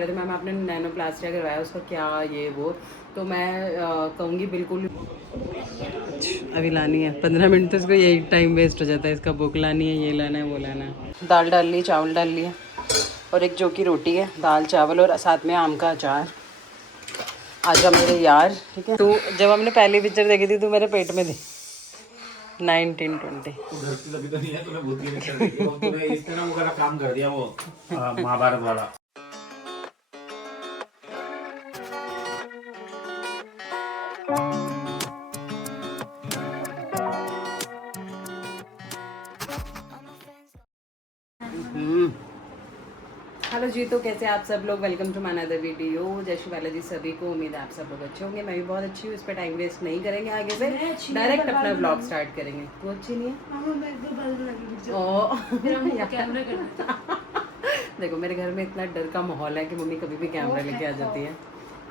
Ma'am आपने nanoplastia करवाया, उसका क्या ये वो, तो मैं कहूँगी बिल्कुल। अभी लानी है 15 मिनट, तो इसको यही टाइम वेस्ट हो जाता है। इसका बुक लानी है, ये लाना है, वो लाना है। दाल डाल ली, चावल डाल लिया, और एक जो की रोटी है, दाल चावल और साथ में आम का अचार। आजा मेरे यार, ठीक है। तू जब हमने पहली पिक्चर देखी थी, तू मेरे पेट में थी 1920। लगी तो नहीं है, तूने भूत की पिक्चर देखी, वो तूने इसने ना वो वाला काम कर दिया, वो महाभारत वाला। हेलो जी, तो कैसे आप सब लोग। Welcome to my another video. जय श्री बालाजी सभी को। उम्मीद है आप सब लोग अच्छे होंगे। मैं भी बहुत अच्छी हूँ। इस पर टाइम वेस्ट नहीं करेंगे, आगे से डायरेक्ट अपना ब्लॉग स्टार्ट करेंगे। वो अच्छी नहीं है। देखो, मेरे घर में इतना डर का माहौल है कि मम्मी कभी भी कैमरा लेके आ जाती है।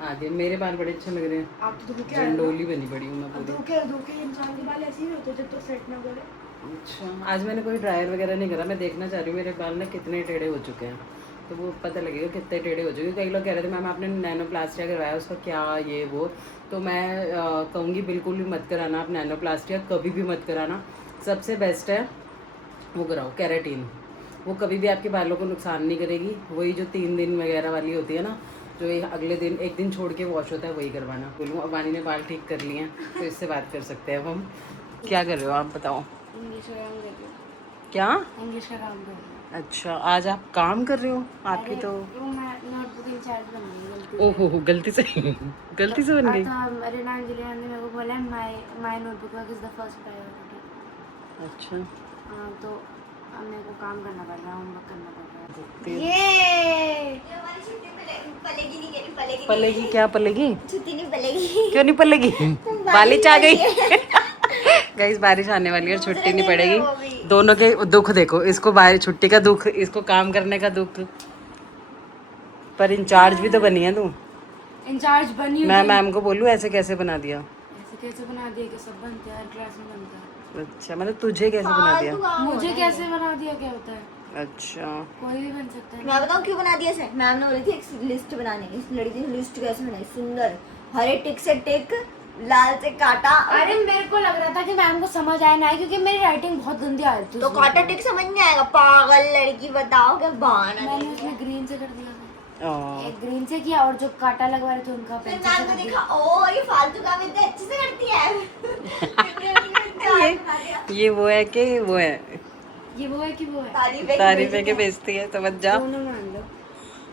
आगे मेरे बाल बड़े अच्छे लग रहे हैं। आप तो झंडोली बनी पड़ी हूँ मैं पूरी। धोखे इंसान के बाल ऐसे ही होते जब तक सेट ना करे। अच्छा, आज मैंने कोई ड्रायर वगैरह नहीं करा। मैं देखना चाह रही हूँ मेरे बाल ना कितने टेढ़े हो चुके हैं, तो वो पता लगेगा कितने टेढ़े हो चुके। कई लोग कह रहे थे मैम आपने नैनोप्लास्टिया करवाया, उसका क्या ये वो, तो मैं कहूँगी बिल्कुल भी मत कराना। आप नैनोप्लास्टिया कभी भी मत कराना। सबसे बेस्ट है वो कराओ, केराटिन। वो कभी भी आपके बालों को नुकसान नहीं करेगी। वही जो 3 दिन वगैरह वाली होती है ना, जो ये अगले दिन एक दिन छोड़ के वॉश होता है, वही करवाना। बोलूँ अबानी ने बाल ठीक कर लिए हैं, तो इससे बात कर सकते हैं अब हम। क्या कर रहे हो आप, बताओ। इंग्लिश का काम कर रही हूँ। क्या? इंग्लिश का काम कर रही हूँ। अच्छा, आज आप काम कर रहे हो। आपकी तो वो मैं नोटबुक इंचार्ज बन गई ओहो हो, गलती से गलती से बन गई। तो रिनान जिलियान ने मेरे को बोला my notebook work is the first priority. अच्छा, तो अब मेरे को काम करना पड़ रहा है, होमवर्क करना पड़ रहा देखते है। हैं। ये पलेगी नहीं, कह रही पलेगी क्या? पलेगी छुट्टी नहीं पलेगी। क्यों नहीं पलेगी? बारिश आ गई। गाइस, बारिश आने वाली है, छुट्टी नहीं पड़ेगी। दोनों के दुख देखो, इसको बारिश छुट्टी का दुख, इसको काम करने का दुख। पर इंचार्ज भी तो बनी है तू। इंचार्ज बनी मैं मैम को बोलूँ ऐसे कैसे बना दिया? ऐसे कैसे बना दिया कि सब बनते हैं, हर क्लास में बनता है। अच्छा, मतलब तुझे कैसे बना दिया? मुझे कैसे बना दिया क्या होता है? अच्छा, कोई भी बन सकता है। मैं बताऊँ क्यों बना दिया सर? मैम ने बोली थी एक लिस्ट बनाने की। इस लड़की ने लिस्ट कैसे बनाई, सुंदर, हरे टिक से टिक, लाल से काटा। अरे मेरे को लग रहा था कि मैम को समझ आया ना है, क्योंकि मेरी राइटिंग बहुत गंदी आ रही थी। तो काटा टिक समझ नहीं आएगा, पागल लड़की, बताओ क्या बहाना। मैंने उसमें ग्रीन से कर दिया था। ओ, एक ग्रीन से किया, और जो काटा लगवा रहे थे उनका फिर पेंसिल से मैम कर ने दिया। देखा, ओ ये फालतू काम इतने अच्छे से करती है। ये वो है कि वो है ये वो है कि वो है? तारीफ है कि बेइज्जती है, समझ जा। दोनों मान लो।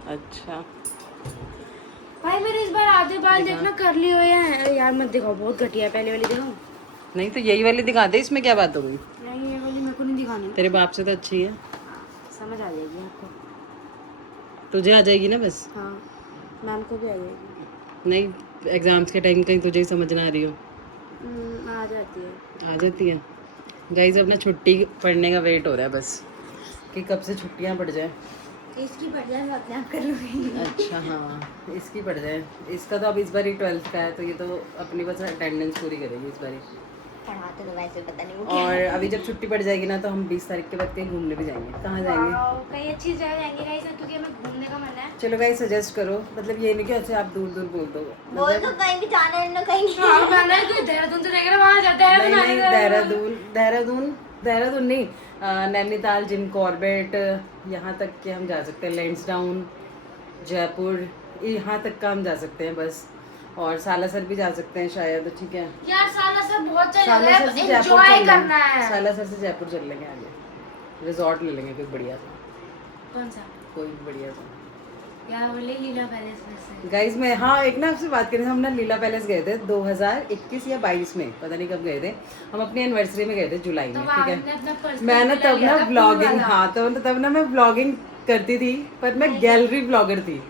अच्छा, भाई मेरे इस बार आधे बाल देखना कर ली हो यार मत दिखाओ, बहुत घटिया है। पहले वाली दिखाओ। नहीं तो यही वाली दिखा दे, इसमें क्या बात हो गई? नहीं, ये वाली मेरे को नहीं दिखानी। तेरे बाप से तो अच्छी है, समझ आ जाएगी आपको। तुझे आ जाएगी ना बस। हाँ, मैम को भी आ जाएगी। नहीं, एग्जाम्स के टाइम कहीं तुझे ही समझ ना आ रही हो। आ जाती है। आ जाती है। गाइस, अब ना छुट्टी पढ़ने का वेट हो रहा है बस, कि कब से छुट्टियां पड़ जाए। इसकी पढ़ जाए, मैं अपने आप कर लूँगी। अच्छा, हाँ, इसकी पड़ जाए। इसका तो अब इस बार ही 12th का है, तो ये तो अपनी बस अटेंडेंस पूरी करेगी इस बार ही। पढ़ाते तो वैसे पता नहीं वो और अभी जब छुट्टी पड़ जाएगी ना, तो हम 20 तारीख के बाद कहीं घूमने भी जाएंगे। कहाँ जाएंगे? कहीं अच्छी जगह जाएंगे गाइस, क्योंकि हमें घूमने का मन है। चलो गाइस, सजेस्ट करो। मतलब ये नहीं कि अच्छा आप दूर दूर बोल दो। बोल तो कहीं भी जाना है ना, कहीं नहीं। हाँ, गाना है कोई देहरादून से देख रहे वहाँ जाते हैं। नहीं नहीं, देहरादून नहीं, नैनीताल, जिम कॉर्बेट, यहाँ तक के हम जा सकते हैं। लैंसडाउन, जयपुर, यहाँ तक का हम जा सकते हैं बस। और सालासर भी जा सकते हैं शायद, ठीक है। यार सालासर बहुत चल रहा सालासर से है, जयपुर एंजॉय चल करना लेंगे। है। सालासर से जयपुर चल लेंगे, आगे रिजॉर्ट ले लेंगे कोई बढ़िया सा, कौन सा? कोई भी बढ़िया सा। यार बोले लीला पैलेस में से। गाइज, मैं हाँ एक ना आपसे बात करें। हम ना लीला पैलेस गए थे 2021 या 22 में, पता नहीं कब गए थे। हम अपनी एनिवर्सरी में गए थे, जुलाई में, ठीक है। मैं ना तब ना ब्लॉगिंग, हाँ तो तब ना मैं ब्लॉगिंग करती थी, पर मैं गैलरी ब्लॉगर थी।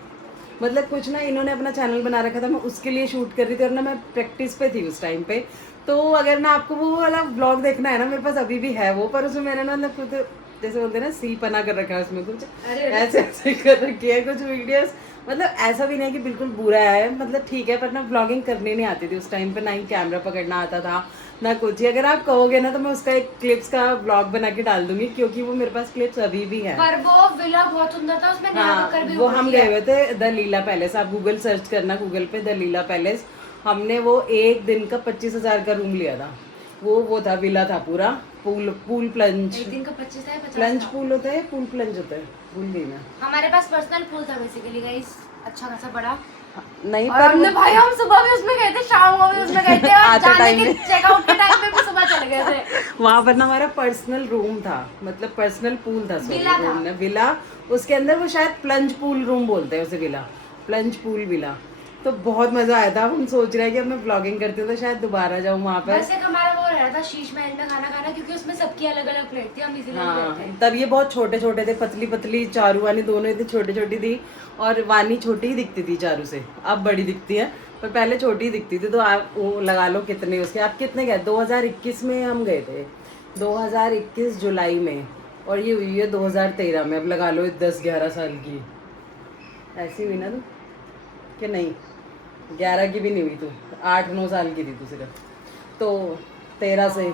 मतलब कुछ ना, इन्होंने अपना चैनल बना रखा था, मैं उसके लिए शूट कर रही थी, और ना मैं प्रैक्टिस पे थी उस टाइम पे। तो अगर ना आपको वो वाला ब्लॉग देखना है ना, मेरे पास अभी भी है वो, पर उसमें मैंने ना मतलब खुद जैसे बोलते हैं ना, सी पना कर रखा है उसमें, कुछ ऐसे ऐसे कर रखी है कुछ वीडियोस। मतलब ऐसा भी नहीं कि बिल्कुल बुरा है, मतलब ठीक है, पर ना ब्लॉगिंग करनी नहीं आती थी उस टाइम पे, ना ही कैमरा पकड़ना आता था ना कुछ ही। अगर आप कहोगे ना तो मैं उसका एक क्लिप्स का ब्लॉग बना के डाल दूंगी, क्योंकि वो मेरे पास क्लिप्स अभी भी है। पर वो विला बहुत सुंदर था, उसमें नेहा कक्कड़ भी वो हम होती गए है। हुए थे द लीला पैलेस, आप गूगल सर्च करना, गूगल पे द लीला पैलेस। हमने वो एक दिन का 25,000 का रूम लिया था। वो था, विला था पूरा, पूल प्लंज, एक दिन का 25 है, 50 प्लंज था। पूल होता है, पूल प्लंज होता है, भूल गई मैं। हमारे पास पर्सनल पूल था बेसिकली गाइस, अच्छा खासा बड़ा। नहीं और पर हमने भाई हम सुबह भी उसमें गए थे, शाम को भी उसमें गए थे, और आते जाने टाइम के में। चेकआउट के टाइम पे भी सुबह चले गए थे। वहां पर ना हमारा पर्सनल रूम था, मतलब पर्सनल पूल था, सॉरी विला था। रूम ने विला, उसके अंदर वो शायद प्लंज पूल रूम बोलते हैं उसे, विला, प्लंज पूल विला। तो बहुत मजा आया था। हम सोच रहे हैं कि अब मैं ब्लॉगिंग करती हूँ तो शायद दोबारा जाऊँ वहाँ पर। बस एक हमारा वो रह रहा था शीश महल में खाना खाना, क्योंकि उसमें सबकी अलग अलग प्लेट थी, हम इसीलिए गए थे। हाँ, तब ये बहुत छोटे छोटे थे, पतली पतली, चारू वानी दोनों इतनी छोटी छोटी थी, और वानी छोटी ही दिखती थी चारू से, अब बड़ी दिखती है, पर पहले छोटी ही दिखती थी। तो आप वो लगा लो कितने उसके, आप कितने गए, 2021 में हम गए थे, 2021 जुलाई में, और ये हुई है 2013 में, अब लगा लो 10-11 साल की ऐसी हुई ना तू, कि नहीं 11 की भी नहीं हुई तू, 8-9 साल की थी तू सिर्फ, तो 13 से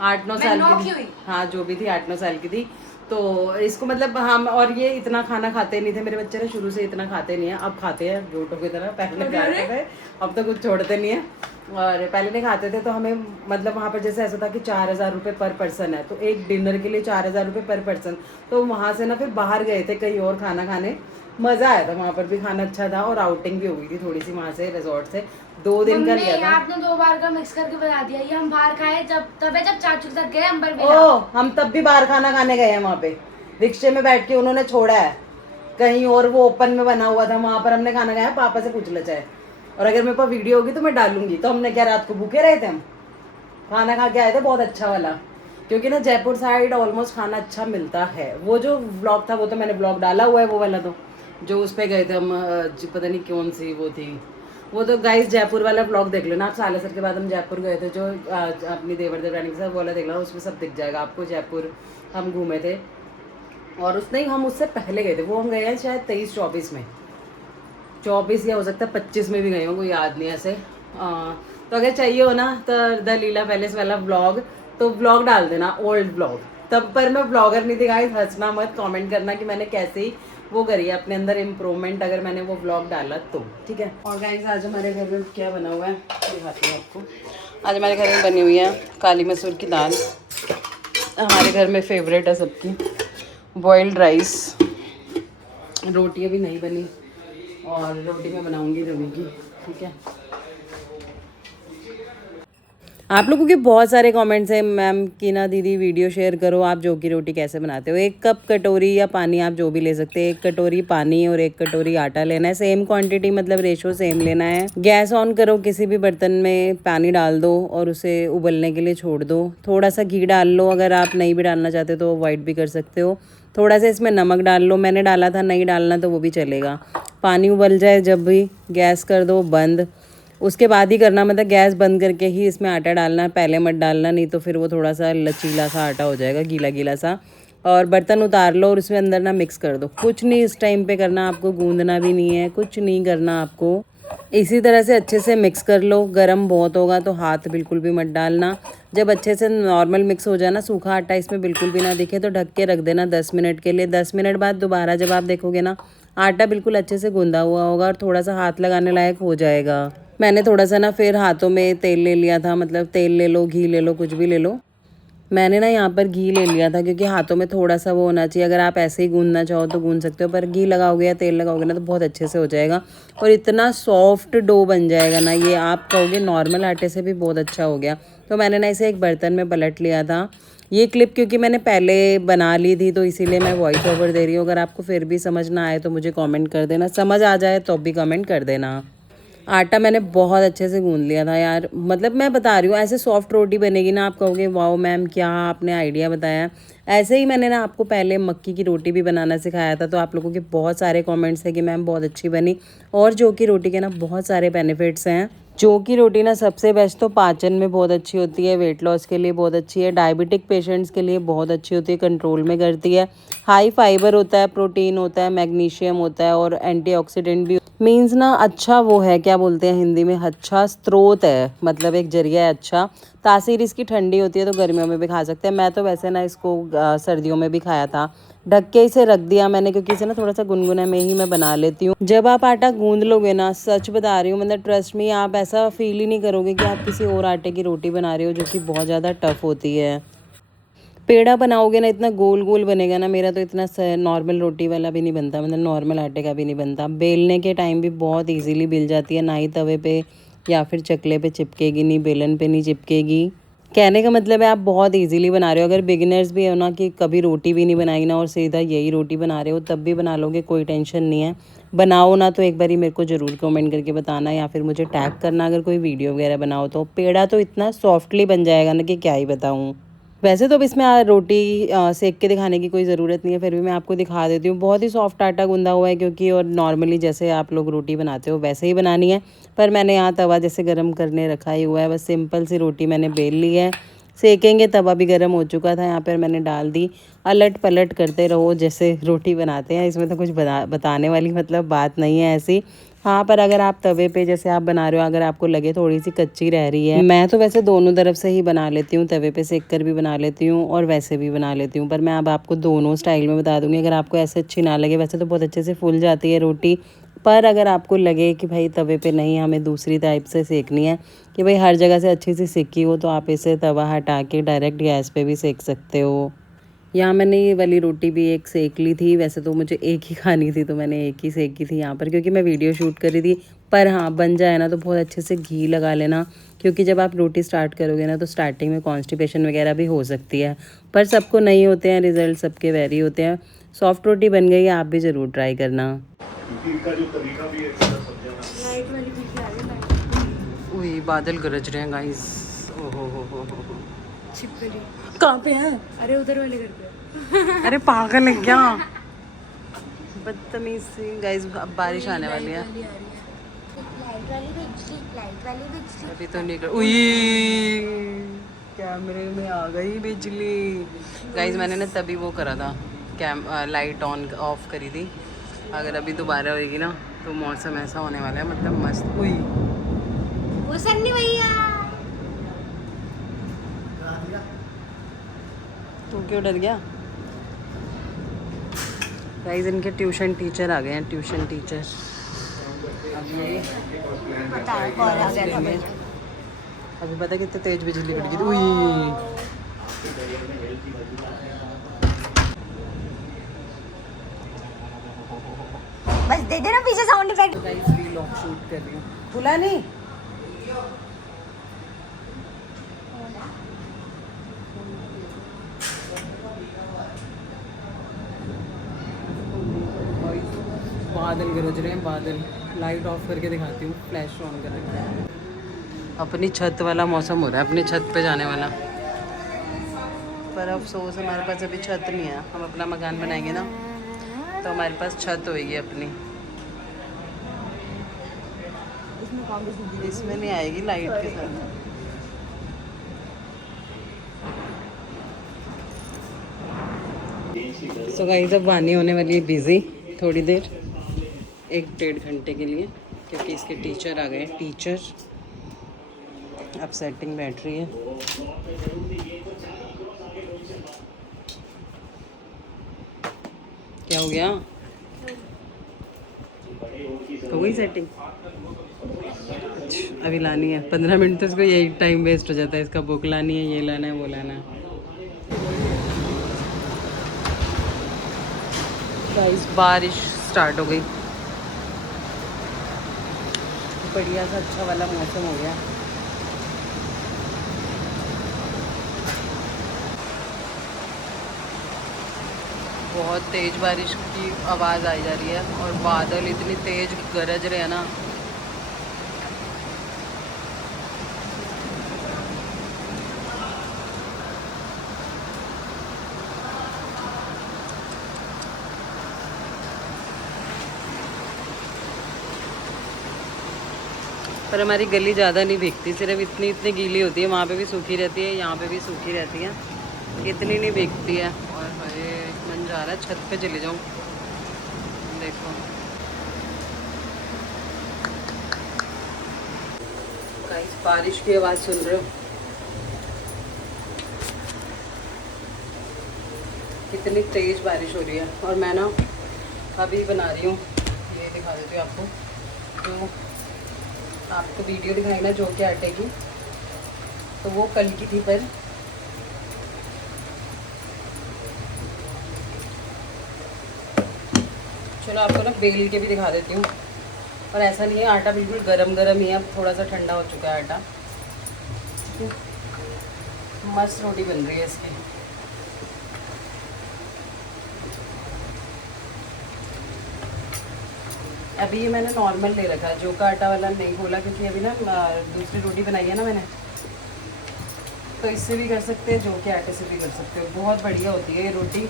8-9 साल मैं 9 की की थी। हुई। हाँ जो भी थी 8-9 साल की थी। तो इसको मतलब हम, और ये इतना खाना खाते नहीं थे मेरे बच्चे ना, शुरू से इतना खाते नहीं है, अब खाते हैं जोटों की तरह, पहले खाते थे, अब तो कुछ छोड़ते नहीं है। और पहले नहीं खाते थे, तो हमें मतलब वहाँ पर जैसे ऐसा था कि 4,000 रुपये पर पर्सन है, तो एक डिनर के लिए 4,000 रुपये पर पर्सन। तो वहाँ से ना फिर बाहर गए थे कहीं और खाना खाने, मज़ा आया था, वहाँ पर भी खाना अच्छा था, और आउटिंग भी हो गई थी थोड़ी सी वहाँ से रिजॉर्ट से, 2 दिन का लिया था। आपने 2 बार का मिक्स करके बता दिया, ये हम बाहर खाए जब चाचू के साथ गए अंबर ओ हम तब भी बाहर खाना खाने गए हैं, वहाँ पे रिक्शे में बैठ के उन्होंने छोड़ा है कहीं और, वो ओपन में बना हुआ था, वहाँ पर हमने खाना खाया, पापा से पूछ लो चाहे, और अगर मेरे पास वीडियो होगी तो मैं डालूंगी। तो हमने क्या रात को भूखे रहे थे, हम खाना खा के आए थे बहुत अच्छा वाला, क्योंकि ना जयपुर साइड ऑलमोस्ट खाना अच्छा मिलता है। वो जो व्लॉग था वो तो मैंने ब्लॉग डाला हुआ है, वो वाला तो जो उस पर गए थे हम, पता नहीं कौन सी वो थी, वो तो गाइस जयपुर वाला ब्लॉग देख लेना आप, सालेसर के बाद हम जयपुर गए थे, जो अपनी देवर देवरानी के साथ, वो वाला देख लेना, उसमें सब दिख जाएगा आपको, जयपुर हम घूमे थे। और उसने हम उससे पहले गए थे, वो हम गए हैं शायद 23-24 में, 24 या हो सकता है 25 में भी गए हो, कोई याद नहीं ऐसे। तो अगर चाहिए हो ना तो द लीला पैलेस वाला ब्लॉग, तो ब्लॉग डाल देना, ओल्ड ब्लॉग, तब पर मैं ब्लॉगर नहीं थी गाइस, हंसना मत, कमेंट करना कि मैंने कैसे ही वो करी है अपने अंदर इम्प्रूवमेंट, अगर मैंने वो ब्लॉग डाला तो, ठीक है। और गाइस आज हमारे घर में क्या बना हुआ है दिखाती हूँ आपको। आज हमारे घर में बनी हुई है काली मसूर की दाल, हमारे घर में फेवरेट है सबकी, बॉइल्ड राइस, रोटी अभी नहीं बनी, और रोटी मैं बनाऊंगी रवि की, ठीक है। आप लोगों के बहुत सारे कमेंट्स हैं मैम कि ना दीदी वीडियो शेयर करो आप जौ की रोटी कैसे बनाते हो। 1 कप कटोरी या पानी आप जो भी ले सकते हैं, 1 कटोरी पानी और 1 कटोरी आटा लेना है, सेम क्वांटिटी मतलब रेशो सेम लेना है। गैस ऑन करो, किसी भी बर्तन में पानी डाल दो और उसे उबलने के लिए छोड़ दो, थोड़ा सा घी डाल लो, अगर आप नहीं भी डालना चाहते तो अवॉइड भी कर सकते हो, थोड़ा सा इसमें नमक डाल लो, मैंने डाला था, नहीं डालना तो वो भी चलेगा। पानी उबल जाए जब भी गैस कर दो बंद, उसके बाद ही करना, मतलब गैस बंद करके ही इसमें आटा डालना है, पहले मत डालना, नहीं तो फिर वो थोड़ा सा लचीला सा आटा हो जाएगा, गीला गीला सा। और बर्तन उतार लो और उसमें अंदर ना मिक्स कर दो, कुछ नहीं इस टाइम पे करना आपको, गूंदना भी नहीं है, कुछ नहीं करना आपको, इसी तरह से अच्छे से मिक्स कर लो। गरम बहुत होगा तो हाथ बिल्कुल भी मत डालना। जब अच्छे से नॉर्मल मिक्स हो जाए ना, सूखा आटा इसमें बिल्कुल भी ना दिखे तो ढक के रख देना 10 मिनट के लिए। 10 मिनट बाद दोबारा जब आप देखोगे ना, आटा बिल्कुल अच्छे से गूंदा हुआ होगा और थोड़ा सा हाथ लगाने लायक हो जाएगा। मैंने थोड़ा सा ना फिर हाथों में तेल ले लिया था, मतलब तेल ले लो, घी ले लो, कुछ भी ले लो, मैंने ना यहाँ पर घी ले लिया था, क्योंकि हाथों में थोड़ा सा वो होना चाहिए। अगर आप ऐसे ही गूंदना चाहो तो गूंद सकते हो, पर घी लगाओगे या तेल लगाओगे ना तो बहुत अच्छे से हो जाएगा और इतना सॉफ्ट डो बन जाएगा ना, ये आप कहोगे नॉर्मल आटे से भी बहुत अच्छा हो गया। तो मैंने ना इसे एक बर्तन में पलट लिया था। ये क्लिप क्योंकि मैंने पहले बना ली थी तो इसीलिए मैं वॉइस ओवर दे रही हूँ। अगर आपको फिर भी समझ ना आए तो मुझे कमेंट कर देना, समझ आ जाए तो भी कमेंट कर देना। आटा मैंने बहुत अच्छे से गूंद लिया था यार, मतलब मैं बता रही हूँ ऐसे सॉफ्ट रोटी बनेगी ना, आप कहोगे वाओ मैम क्या आपने आइडिया बताया। ऐसे ही मैंने ना आपको पहले मक्की की रोटी भी बनाना सिखाया था, तो आप लोगों के बहुत सारे कमेंट्स हैं कि मैम बहुत अच्छी बनी, और जौ की रोटी के ना बहुत सारे बेनिफिट्स हैं। जौ की रोटी ना सबसे बेस्ट तो पाचन में बहुत अच्छी होती है, वेट लॉस के लिए बहुत अच्छी है, डायबिटिक पेशेंट्स के लिए बहुत अच्छी होती है, कंट्रोल में करती है। हाई फाइबर होता है, प्रोटीन होता है, मैग्नीशियम होता है और एंटीऑक्सीडेंट भी मीन्स ना अच्छा वो है, क्या बोलते हैं हिंदी में, अच्छा स्रोत है, मतलब एक जरिया है अच्छा। तासीर इसकी ठंडी होती है तो गर्मियों में भी खा सकते हैं। मैं तो वैसे ना इसको सर्दियों में भी खाया था। ढक के इसे रख दिया मैंने क्योंकि इसे ना थोड़ा सा गुनगुना में ही मैं बना लेती हूँ। जब आप आटा गूंद लोगे ना, सच बता रही हूँ, मतलब ट्रस्ट मी, आप ऐसा फील ही नहीं करोगे कि आप किसी और आटे की रोटी बना रहे हो जो कि बहुत ज़्यादा टफ होती है। पेड़ा बनाओगे ना इतना गोल गोल बनेगा ना, मेरा तो इतना नॉर्मल रोटी वाला भी नहीं बनता, मतलब नॉर्मल आटे का भी नहीं बनता। बेलने के टाइम भी बहुत इजीली बेल जाती है, ना ही तवे पे या फिर चकले पे चिपकेगी, नहीं बेलन पे नहीं चिपकेगी। कहने का मतलब है आप बहुत इजीली बना रहे हो। अगर बिगिनर्स भी हो ना, कि कभी रोटी भी नहीं बनाई ना और सीधा यही रोटी बना रहे हो, तब भी बना लोगे, कोई टेंशन नहीं है। बनाओ ना तो एक बारी मेरे को ज़रूर कमेंट करके बताना या फिर मुझे टैग करना अगर कोई वीडियो वगैरह बनाओ तो। पेड़ा तो इतना सॉफ्टली बन जाएगा ना कि क्या ही बताऊँ। वैसे तो अब इसमें रोटी सेक के दिखाने की कोई ज़रूरत नहीं है, फिर भी मैं आपको दिखा देती हूँ। बहुत ही सॉफ्ट आटा गूंदा हुआ है क्योंकि, और नॉर्मली जैसे आप लोग रोटी बनाते हो वैसे ही बनानी है। पर मैंने यहाँ तवा जैसे गर्म करने रखा ही हुआ है, बस सिंपल सी रोटी मैंने बेल ली है। सेकेंगे, तवा भी गर्म हो चुका था, यहाँ पर मैंने डाल दी। अलट पलट करते रहो जैसे रोटी बनाते हैं, इसमें तो कुछ बताने वाली मतलब बात नहीं है ऐसी। हाँ, पर अगर आप तवे पे जैसे आप बना रहे हो, अगर आपको लगे थोड़ी सी कच्ची रह रही है, मैं तो वैसे दोनों तरफ से ही बना लेती हूँ, तवे पे सेक कर भी बना लेती हूँ और वैसे भी बना लेती हूँ। पर मैं अब आपको दोनों स्टाइल में बता दूँगी। अगर आपको ऐसे अच्छी ना लगे, वैसे तो बहुत अच्छे से फूल जाती है रोटी, पर अगर आपको लगे कि भाई तवे पे नहीं, हमें दूसरी टाइप से सेकनी है, कि भाई हर जगह से अच्छी सी सेकी हो, तो आप इसे तवा हटा के डायरेक्ट गैस पे भी सेक सकते हो। यहाँ मैंने ये वाली रोटी भी एक सेक ली थी, वैसे तो मुझे एक ही खानी थी तो मैंने एक ही सेकी थी यहाँ पर, क्योंकि मैं वीडियो शूट कर रही थी। पर हाँ, बन जाए ना तो बहुत अच्छे से घी लगा लेना, क्योंकि जब आप रोटी स्टार्ट करोगे ना तो स्टार्टिंग में कॉन्स्टिपेशन वगैरह भी हो सकती है, पर सबको नहीं होते हैं, रिजल्ट सबके वेरी होते हैं। सॉफ्ट रोटी बन गई है, आप भी ज़रूर ट्राई करना। लाइट वाली पीछे आ रही है, वही बादल गरज रहे हैं गाइस। ओहो हो। छिप गई। कहाँ पे है? अरे उधर वाले घर पे। अरे पागल है क्या? बदतमीज सी गाइस। अब बारिश आने वाली है। लाइट वाली बिजली। अभी तो निकल, उई, कैमरे में आ गई बिजली। गाइस मैंने ना तभी वो करा था, लाइट ऑन ऑफ करी थी। अगर अभी दोबारा होएगी ना तो मौसम ऐसा होने वाला है, मतलब मस्त। उई, वो सन्नी भैया। तू क्यों डर गया? गाइस इनके ट्यूशन टीचर आ गए हैं, ट्यूशन टीचर। अब ये बताओ कौन आ गया था? अभी पता कितने तेज बिजली कड़की थी। उई, बस दे देना पीछे sound effect. Guys vlog shoot कर रही हूँ। खुला नहीं? बादल गरज रहे हैं, बादल। लाइट ऑफ करके दिखाती हूँ, फ्लैश ऑन कर रखा है। अपनी छत वाला मौसम हो रहा है, अपनी छत पे जाने वाला। पर अफसोस हमारे पास अभी छत नहीं है। हम अपना मकान बनाएंगे ना तो हमारे पास छत होएगी अपनी। इसमें नहीं आएगी लाइट के साथ। सो गाइस अब वानी होने वाली है बिज़ी थोड़ी देर, 1-1.5 घंटे के लिए, क्योंकि इसके टीचर आ गए। टीचर अब सेटिंग बैठ रही है। क्या हो गया? हो गई सेटिंग? अभी लानी है 15 मिनट, तो इसको यही टाइम वेस्ट हो जाता है। इसका बुक लानी है, ये लाना है, वो लाना है। गाइस बारिश स्टार्ट हो गई, बढ़िया सा अच्छा वाला मौसम हो गया। बहुत तेज़ बारिश की आवाज़ आई जा रही है और बादल इतनी तेज़ गरज रहे हैं ना। पर हमारी गली ज़्यादा नहीं भीगती, सिर्फ इतनी इतनी गीली होती है, वहाँ पे भी सूखी रहती है, यहाँ पे भी सूखी रहती है, इतनी नहीं भीगती है। और अरे मन जा रहा है छत पे चली जाऊँ। देखो गाइस, बारिश की आवाज़ सुन रहे हो, कितनी तेज़ बारिश हो रही है। और मैं ना अभी बना रही हूँ, ये दिखा देती हूँ आपको, जो आपको वीडियो दिखाई ना जो कि आटे की, तो वो कल की थी, पर चलो आपको ना बेल के भी दिखा देती हूँ। और ऐसा नहीं है, आटा बिल्कुल गरम गरम ही है, अब थोड़ा सा ठंडा हो चुका है आटा। मस्त रोटी बन रही है इसकी। अभी ये मैंने नॉर्मल ले रखा है, जो का आटा वाला नहीं खोला, क्योंकि अभी ना दूसरी रोटी बनाई है ना मैंने, तो इससे भी कर सकते हैं, जो के आटे से भी कर सकते हो। बहुत बढ़िया होती है ये रोटी,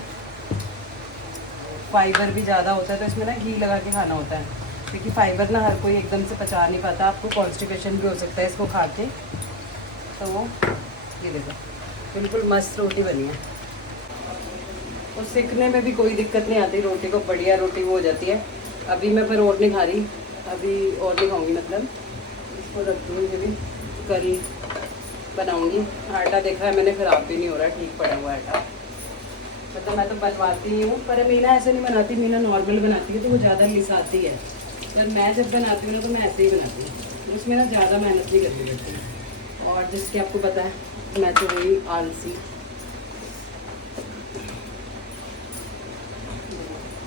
फाइबर भी ज़्यादा होता है, तो इसमें ना घी लगा के खाना होता है, क्योंकि फाइबर ना हर कोई एकदम से पचा नहीं पाता, आपको कॉन्स्टिपेशन भी हो सकता है इसको खा के। तो वो ये देखो बिल्कुल मस्त रोटी बनी है, और सीखने में भी कोई दिक्कत नहीं आती, रोटी को बढ़िया रोटी वो हो जाती है। अभी मैं पर और नहीं खा रही, अभी और नहीं खाऊंगी, मतलब इसको रख दूँगी, अभी कल बनाऊंगी। आटा देखा है मैंने, ख़राब भी नहीं हो रहा, ठीक पड़ा हुआ आटा। मतलब मैं तो बनवाती ही हूँ, पर मीना ऐसे नहीं बनाती, मीना नॉर्मल बनाती है तो वो ज़्यादा लिसाती है, पर मैं जब बनाती हूँ ना तो मैं ऐसे ही बनाती हूँ, उसमें ना ज़्यादा मेहनत नहीं करनी पड़ती। और जिसके आपको पता है, मैं तो वही आलसी।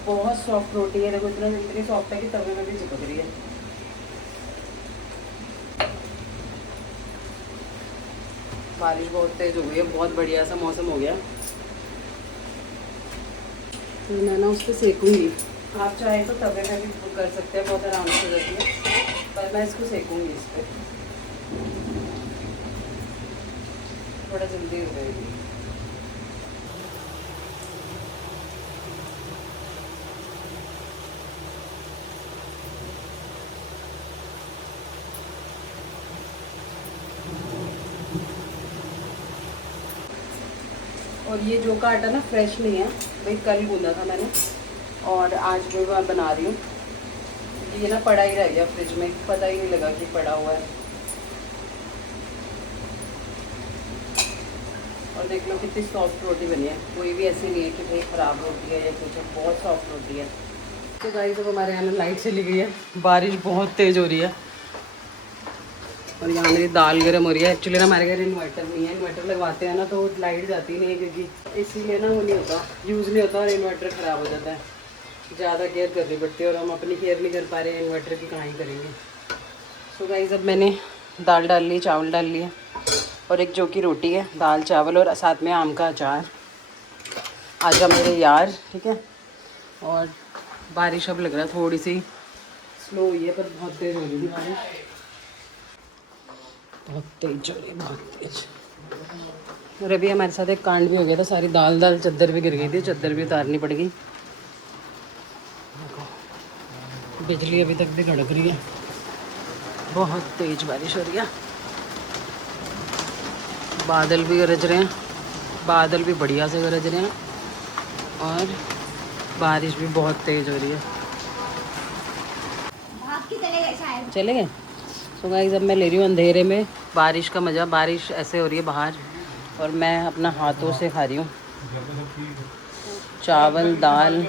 बहुत सॉफ्ट रोटी है, देखो इतनी सॉफ्ट है कि तवे में भी चिपक रही है। बारिश बहुत तेज़ हो गई है, बहुत बढ़िया सा मौसम हो गया, तो मैं ना उस पर सेकूँगी। आप चाहे तो तवे में भी कर सकते हैं, बहुत आराम से रहती है, पर मैं इसको सेकूँगी इस पर, थोड़ा जल्दी हो जाएगी। और ये जो का आटा ना फ्रेश नहीं है भाई, कल गूंदा था मैंने, और आज भी मैं बना रही हूँ। ये ना पड़ा ही रह गया फ्रिज में, पता ही नहीं लगा कि पड़ा हुआ है। और देख लो कितनी सॉफ्ट रोटी बनी है, कोई भी ऐसी नहीं है कि भाई ख़राब रोटी है या कुछ है, बहुत सॉफ्ट रोटी है। तो गाइस अब हमारे यहाँ ना लाइट चली गई है, बारिश बहुत तेज़ हो रही है, और यहाँ मेरी दाल गर्म हो रही है। एक्चुअली ना हमारे घर इन्वर्टर नहीं है, इन्वर्टर लगवाते हैं ना तो लाइट जाती नहीं है, क्योंकि इसीलिए ना वो नहीं होता, यूज़ नहीं होता, और इन्वर्टर ख़राब हो जाता है, ज़्यादा केयर करनी पड़ती है, और हम अपनी केयर नहीं कर पा रहे हैं, इन्वर्टर की कहाँ ही करेंगे। सो गाइस अब मैंने दाल डाल ली, चावल डाल लिए, और एक जो की रोटी है, दाल चावल और साथ में आम का अचार। आजा मेरे यार, ठीक है। और बारिश अब लग रहा है थोड़ी सी स्लो हुई है, पर बहुत तेज़ हो रही थी बारिश, बहुत तेज हो रही है, बहुत तेज। और अभी हमारे साथ एक कांड भी हो गया था, सारी दाल चादर भी गिर गई थी, चादर भी उतारनी पड़ गई। बिजली अभी तक भी कड़क रही है, बहुत तेज बारिश हो रही है, बादल भी गरज रहे हैं, बादल भी बढ़िया से गरज रहे हैं, और बारिश भी बहुत तेज हो रही है। भाग के चले गए शायद। चले गए। सो गाइस अब मैं ले रही हूँ अंधेरे में बारिश का मज़ा। बारिश ऐसे हो रही है बाहर, और मैं अपना हाथों से खा रही हूँ चावल दाल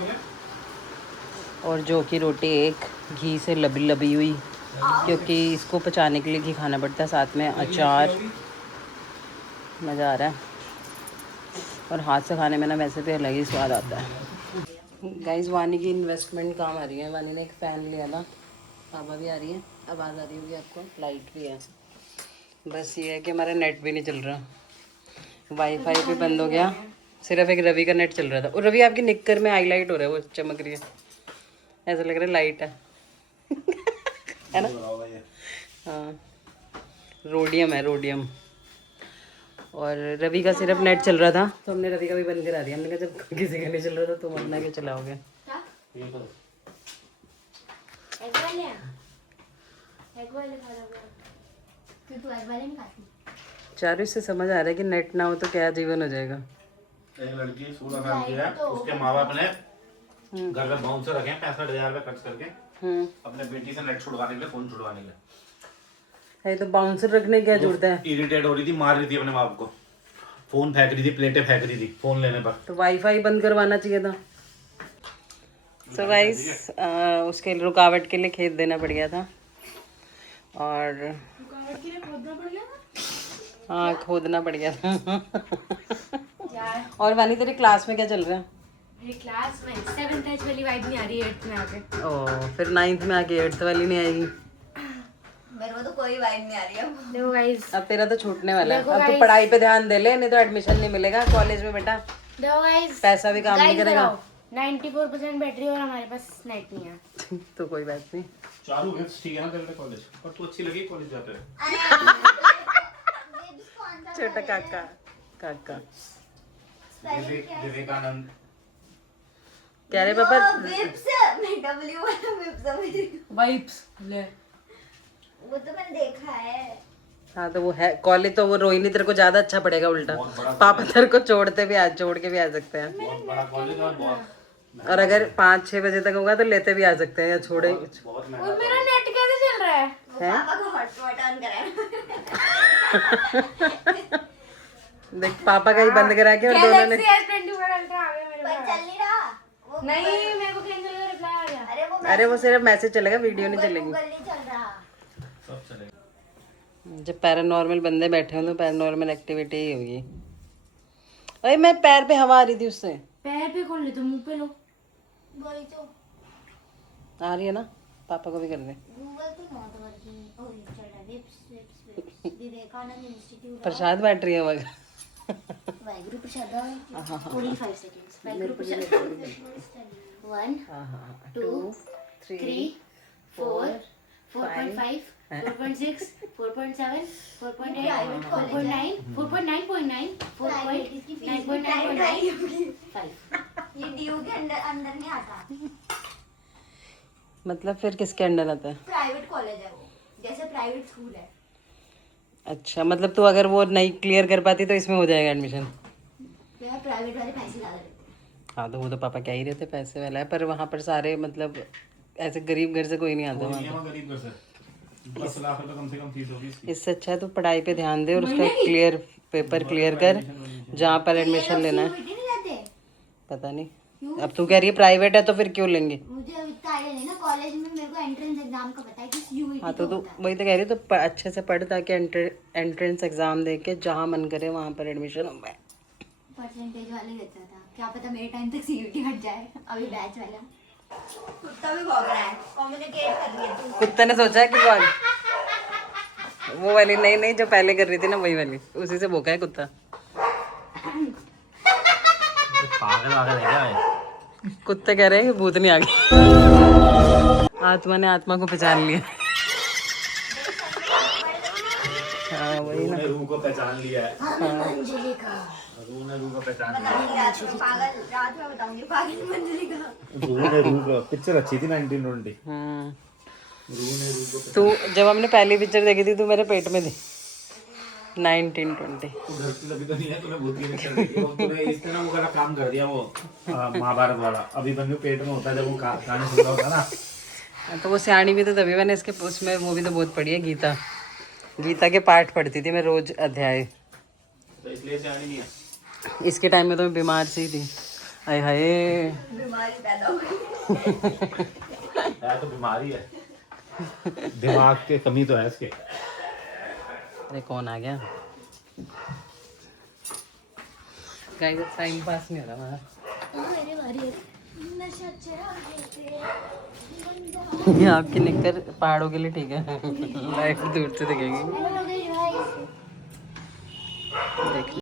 और जो की रोटी, एक घी से लबी लबी हुई, क्योंकि इसको पचाने के लिए घी खाना पड़ता है, साथ में अचार। मज़ा आ रहा है, और हाथ से खाने में ना वैसे भी अलग ही स्वाद आता है। गाइस वानी की इन्वेस्टमेंट काम आ रही है, वानी ने एक फ़ैन लिया था, हवा भी आ रही है, आवाज़ आ रही होगी आपको, लाइट भी है। बस ये है कि हमारा नेट भी नहीं चल रहा, वाईफाई भी बंद हो गया, सिर्फ एक रवि का नेट चल रहा था। और रवि आपकी निक्कर में हाईलाइट हो रहा है, वो चमक रही है, ऐसा लग रहा है लाइट है है ना? हाँ, रोडियम है, रोडियम। और रवि का सिर्फ नेट चल रहा था, तो हमने रवि का भी बंद करा दिया। हमने कहा जब किसी का नहीं चल रहा था तुम अपना क्या चलाओगे। एग वाले खा रहा हूँ। फिर तू एग वाले नहीं खाती? चारू इससे समझ आ रहा है कि नेट ना हो तो क्या जीवन हो जाएगा। एक लड़की स्कूल का काम किया है, उसके माँ बाप ने घर में बाउंसर रखे हैं 65,000 रुपये खर्च करके अपने बेटी से नेट छुड़वाने के लिए, फोन छुड़वाने के लिए। है तो बाउंसर रखने की क्या जरूरत है? इरिटेट हो रही थी, मार रही थी अपने बाप को, फोन फेंक रही थी, प्लेटें फेंक रही थी फोन लेने पर। तो वाईफाई बंद करवाना चाहिए था। सो गाइस उसके रुकावट के लिए खेत देना पड़ गया था और रुकावट के लिए खोदना पड़ गया था। हाँ खोदना पड़ गया था। और वानी तेरी क्लास में क्या चल रहा है? मेरी क्लास में 7th एच वाली वाइब नहीं आ रही, 8th में आके। ओ फिर 9th में आके 8th वाली नहीं आएगी। मेरे को तो कोई वाइब नहीं आ रही अब। देखो गाइस, अब तेरा तो छूटने वाला है। देखो अब तो guys। पढ़ाई पे ध्यान दे ले, नहीं तो एडमिशन नहीं मिलेगा कॉलेज में बेटा। देखो गाइस, पैसा भी काम नहीं करेगा। 94% बैटरी और हमारे पास नेट नहीं है। तो कोई बात नहीं। चालू है ठीक है ना तेरे कॉलेज, पर तू अच्छी लगी कॉलेज जाते हैं। छोटा काका विवेकानंद कह रहे पापा विप्स, मैं डब्ल्यू वाला विप्स वाइब्स ले। वो तो मैंने देखा है। हाँ तो वो है कॉलेज, तो वो रोहिणी तेरे को ज्यादा अच्छा पड़ेगा उल्टा। बहुत बड़ा पापा तेरे को छोड़ के भी आ सकते हैं। बहुत बड़ा कॉलेज और बहुत और अगर 5-6 बजे तक होगा तो लेते भी आ सकते हैं या छोड़े। बहुत और महंगा। मेरा नेट कैसे चल रहा है? पापा को हॉटस्पॉट ऑन कराया। देख पापा का ही बंद करा के और दोनों ने। Galaxy S24 Ultra आ गया मेरे पर पास। चल नहीं रहा वो। नहीं, मेरे को कैंसिल का रिप्लाई आ गया। अरे वो अरे वो सिर्फ मैसेज चलेगा, वीडियो नहीं चलेगी। गूगल नहीं चल रहा। सब चलेगा। जब पैरानॉर्मल बंदे बैठे हों तो पैरानॉर्मल एक्टिविटी ही होगी। अरे मैं पैर पे हवा आ रही थी उससे। पैर पे कौन लेते, मुंह पे लो। वही तो आ रही है ना, पापा को भी कर दे। गूगल तो नॉट वर्किंग। ओह ये चल रहा है विप्स विवेकानंद इंस्टीट्यूट। प्रसाद बैठ रही है वह। वाहिगुरु प्रसाद 45 सेकंड्स। वाहिगुरु प्रसाद 1 2 3 4 4.5 4.6 4.7 4.8 4.9 4.9.9 4.9.9 5। ये ड्यू के अंदर नहीं आता। मतलब फिर किसके अंडर आता है? प्राइवेट कॉलेज है वो, जैसे प्राइवेट स्कूल है। अच्छा मतलब तू अगर वो नहीं क्लियर कर पाती तो इसमें हो जाएगा एडमिशन। यार प्राइवेट वाले पैसे ज्यादा लेते हैं। हाँ तो वो तो पापा क्या ही रहते, पैसे वाला है। पर वहाँ पर सारे मतलब ऐसे गरीब घर से कोई नहीं आता वहाँ पर। गरीब घर से 10 लाख रुपए कम से कम फीस होगी इसकी। इससे अच्छा है तो पढ़ाई पे ध्यान दे और उसका क्लियर पेपर क्लियर कर जहाँ पर एडमिशन लेना है। नहीं लेते। पता नहीं, अब तू कह रही है प्राइवेट है तो फिर क्यों लेंगे? मुझे इतना आइडिया नहीं ना, कॉलेज में मेरे को एंट्रेंस एग्जाम का पता है कि यूईटी हाँ तो तू वही तो कह रही है, तो अच्छे से पढ़ ताकि एंट्रेंस एग्जाम दे के जहाँ मन करे वहाँ पर एडमिशन हो। मैं परसेंटेज वाले लेता था, क्या पता मेरे टाइम तक सीयूटी हट जाए। अभी बैच वाला कुत्ता भी भौंक रहा है। कम्युनिकेट कर लिया तू। कुत्ते ने सोचा है कि वो वाली नहीं जो पहले कर रही थी ना वही वाली, उसी से भूखा है कुत्ता। पागल वागल है क्या? कुत्ते कह रहे हैं कि भूत नहीं आ गई, आत्मा ने आत्मा को पहचान लिया। हाँ वही ना। रूह को पहचान लिया है। मंजली का रूह ने रूह को पहचान लिया। रात में पागल, रात में बताऊंगी पागल मंजली का। रूह ने रूह को पिक्चर अच्छी थी 1920। रूह ने रूह को। तू जब हमने पहली पिक्चर देखी थी तू मेरे पेट में थी 1920। उधर से अभी तो नहीं है, तूने भूत की पिक्चर देखी। वो तूने इस तरह वो वाला काम कर दिया, वो महाभारत वाला। अभी बंदे पेट में होता है जब वो गाने सुन रहा होता है ना। तो वो सियाणी भी तो तभी मैंने इसके उसमें वो भी तो बहुत पढ़ी है, गीता। गीता के पाठ पढ़ती थी मैं रोज अध्याय। तो इसलिए सियाणी नहीं है। इसके टाइम में तो मैं बीमार सी थी। आय हाय बीमारी पैदा हो गई। है तो बीमारी है, दिमाग के कमी तो है इसके। अरे कौन आ गया? गाइस टाइम पास नहीं हो रहा हमारा। मेरी बारी है। नशा चढ़ा देते ये आपकी निककर पहाड़ों के लिए ठीक है। लाइट दूर से दिखेगी। Hello guys. देख